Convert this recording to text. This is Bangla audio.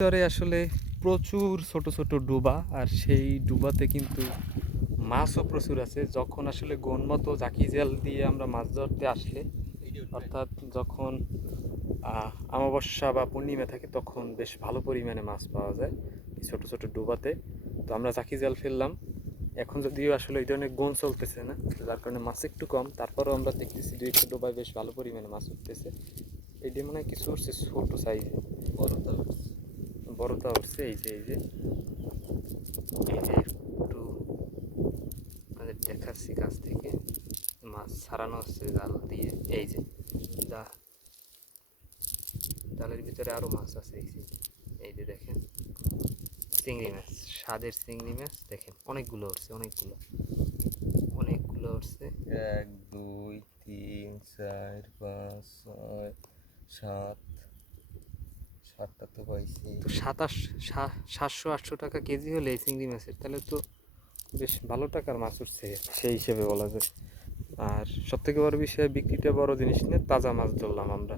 ভিতরে আসলে প্রচুর ছোট ছোট ডোবা আর সেই ডোবাতে কিন্তু মাছও প্রচুর আছে। যখন আসলে গনমতো জাকি জাল দিয়ে আমরা মাছ ধরতে আসলে অর্থাৎ যখন আহ, অমাবস্যা বা পূর্ণিমা থাকে তখন বেশ ভালো পরিমাণে মাছ পাওয়া যায় ছোট ছোট ডোবাতে। তো আমরা জাকি জাল ফেললাম। এখন যদিও আসলে এই ধরনের গন চলতেছে না যার কারণে মাছ একটু কম। তারপরেও আমরা দেখতেছি দুই একটা ডোবায় বেশ ভালো পরিমাণে মাছ উঠতেছে। মনে হয় কিছু ছোট সাইজে বড়টা উঠছে এই যে এই যে। এই যে একটু আপনাদের দেখাচ্ছি কাছ থেকে। মাছ ছাড়ানো হচ্ছে জাল দিয়ে, এই যে, যা। জালের ভিতরে আরও মাছ আছে, এই যে এই যে দেখেন। চিংড়ি মাছ, স্বাদের চিংড়ি মাছ, দেখেন, অনেকগুলো উঠছে, অনেকগুলো। অনেকগুলো উঠছে। এক, দুই, তিন, চার, পাঁচ, ছয়, সাত সাতটা তো পাইছি। তো সাতাশ সাতশো, আটশো টাকা কেজি হলে এই চিংড়ি মাছের, তাহলে তো বেশ ভালো টাকার মাছ উঠছে সেই হিসেবে বলা যায়। আর সব থেকে বড় বিষয় বিক্রিটা বড় জিনিস নিয়ে তাজা মাছ ধরলাম আমরা।